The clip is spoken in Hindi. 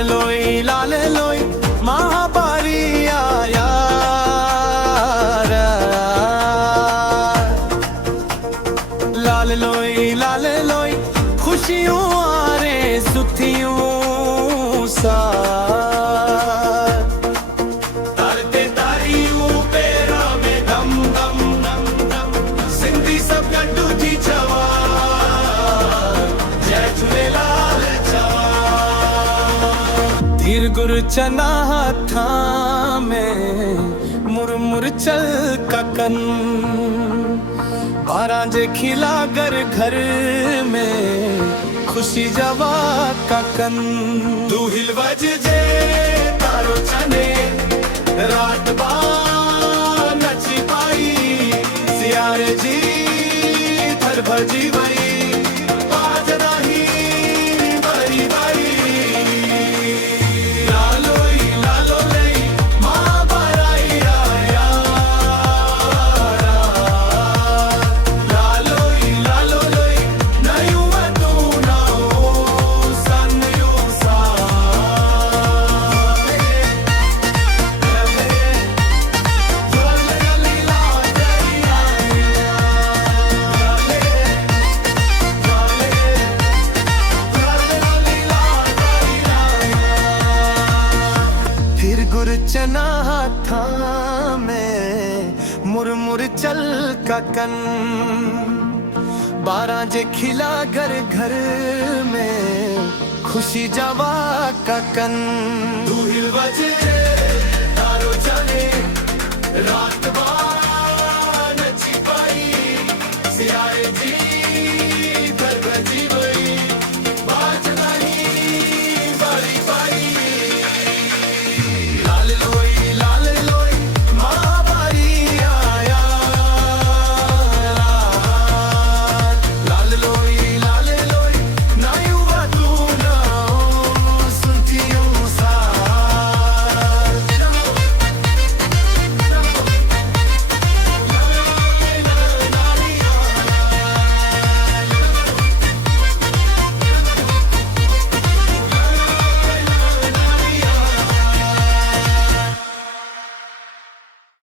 लाल लोई महाबारी आया लाल लोई खुशियों आरे सुथियों सा तारते तारियों पेरा में दम दम दम दम सिंधी सब गड्डू जी जवान जय झूलेलाल जवान धीर गुर चना था में मुरमुर चल ककन 12 जे खिला घर घर में खुशी जवा ककन तू हिलवज जे तारो चने रात बा नची पाई सियारे जी थर भजी वई बाज नाही बरी बरी लालो लई मां बराई आया लालो लई नयू तू ना सन यू सा फिर गुर चना था में मुरमुर चल ककन 12 जे खिला घर घर में खुशी जवा ककन तू हिल बजे तारो चले रात